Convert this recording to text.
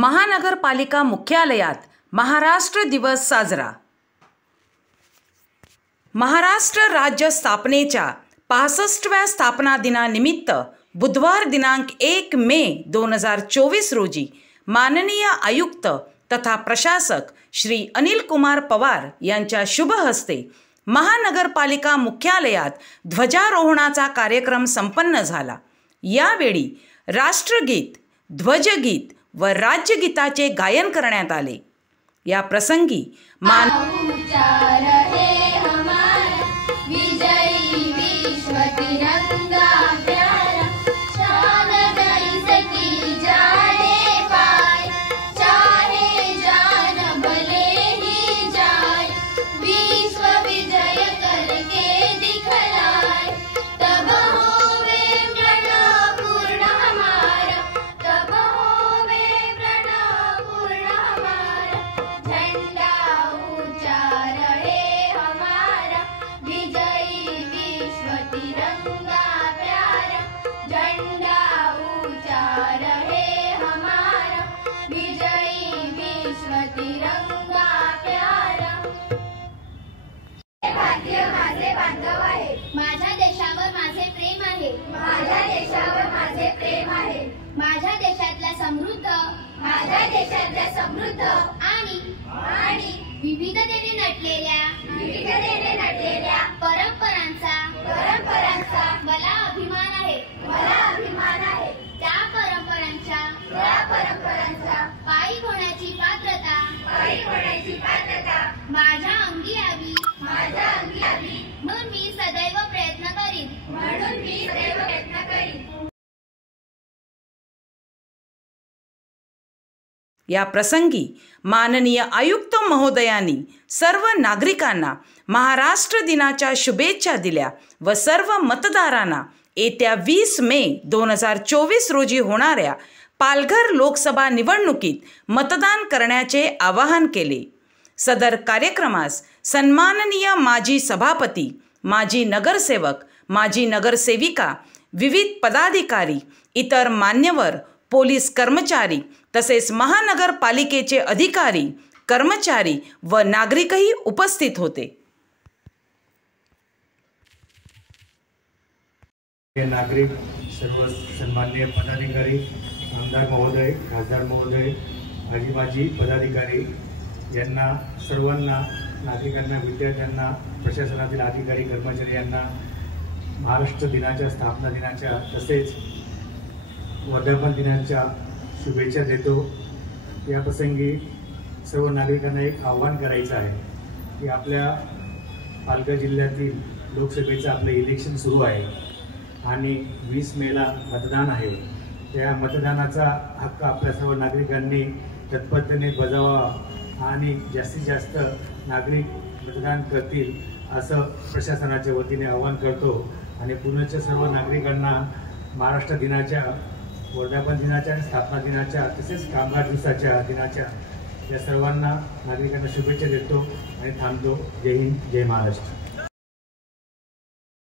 महानगरपालिका मुख्यालयात महाराष्ट्र दिवस साजरा। महाराष्ट्र राज्य स्थापनेच्या 65व्या स्थापना दिनानिमित्त बुधवार दिनांक 1 मे 2024 रोजी माननीय आयुक्त तथा प्रशासक श्री अनिल कुमार पवार यांच्या शुभ हस्ते महानगरपालिका मुख्यालयात ध्वजारोहणाचा कार्यक्रम संपन्न झाला। यावेळी राष्ट्रगीत, ध्वजगीत व राज्यगीताचे गायन करण्यात आले। या प्रसंगी माझ्या देशावर माझे प्रेम आहे, माझ्या देशावर माझे प्रेम आहे। माझ्या देशातल्या समृद्ध आणि विविधतेने नटलेल्या परंपरांचा मला अभिमान आहे। त्या परंपरांच्या पायी होण्याची पात्रता माझ्या अंगी यावी म्हणून मी सदैव प्रयत्न करीन। या प्रसंगी माननीय आयुक्त महोदयांनी सर्व नागरिकांना महाराष्ट्र दिनाच्या शुभेच्छा दिल्या व सर्व मतदारांना येत्या 20 मे 2024 रोजी होणाऱ्या पालघर लोकसभा निवडणुकीत मतदान करण्याचे आवाहन केले। सदर कार्यक्रमास सन्माननीय माजी सभापती, माजी नगरसेवक, माजी नगरसेविका, विविध पदाधिकारी, इतर मान्यवर, पोलीस कर्मचारी तसेच महानगरपालिकेचे अधिकारी, कर्मचारी व नागरिकही उपस्थित होते। नागरिक, सर्व सन्माननीय पदाधिकारी, आमदार महोदय, खासदार महोदय, माजी पदाधिकारी यांना सर्वांना, नागरिकांना, विद्यार्थ्यांना, प्रशासनातील अधिकारी कर्मचारी यांना महाराष्ट्र दिनाच्या, स्थापना दिनाच्या तसेच वर्धापन दिनाच्या शुभेच्छा देतो। या प्रसंगी सर्व नागरिकांना एक आव्हान करायचं आहे की आपल्या पालघर जिल्ह्यातील लोकसभेचं आपलं इलेक्शन सुरू आहे आणि 20 मेला मतदान आहे। त्या मतदानाचा हक्क आपल्या सर्व नागरिकांनी तत्परतेने बजावावा आणि जास्तीत जास्त नागरिक मतदान करतील असं प्रशासनाच्या वतीने आवाहन करतो। आणि पुण्याच्या सर्व नागरिकांना महाराष्ट्र दिनाच्या, वर्धापन दिनाच्या, स्थापना दिनाच्या तसेच कामगार दिनाच्या या सर्वांना नागरिकांना शुभेच्छा देतो आणि थांबतो। जय हिंद, जय महाराष्ट्र।